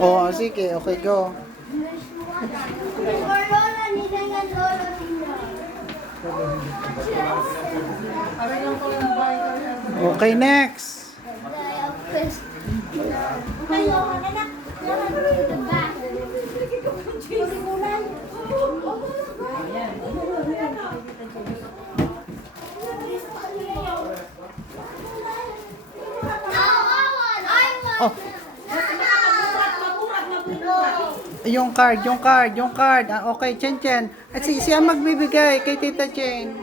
Oh, sige. Okay, go. Okay, next. Oh, yung card. Ah, okay, Chen. At siya magbibigay kay Tita Chen.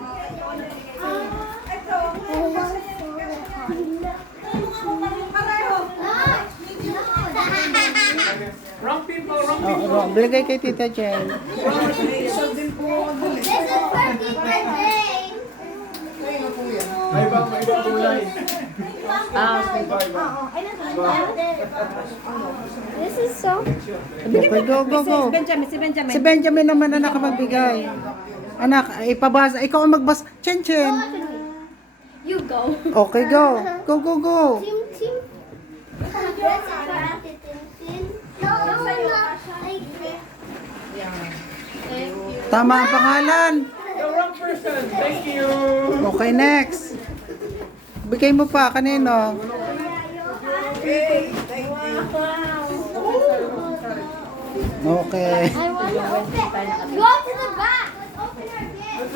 Wrong people. Oh, bigay kay Tita Chen. This is birthday birthday. May ibang kulay. This is so. Okay, go. Si Benjamin. Si Benjamin naman anak magbigay. Anak, ipabasa. Ikaw ang magbasa. Chen. You go. Okay, go. Go. Team. Tama ang pangalan. The wrong person. Thank you. Okay, next. Bigay mo pa kanino? Okay. I want to open. Go to the back. Let's open our gift.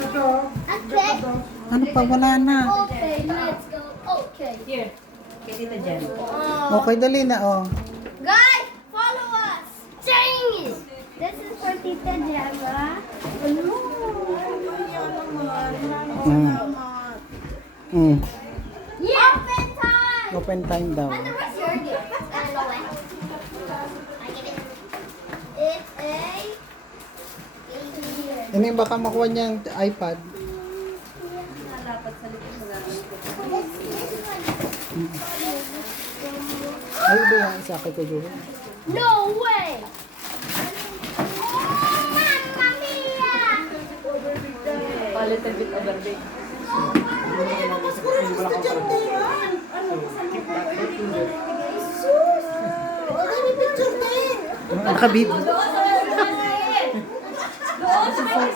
Okay. Ano pa? Wala na. Okay, let's go. Okay. Here. Kay Tita Jen. Okay, dali na, oh. Guys, follow us. Change. This is for Tita Gemma. Yeah. Open time. Open time daw. And the rest your gift. I know it. I get it. It's a. Hindi baka makuha niya ang iPad. Ay, ba yung isa kay Kuya? No way. Oh, Mamma Mia. A little bit overbig. Nakabid. Doon sa may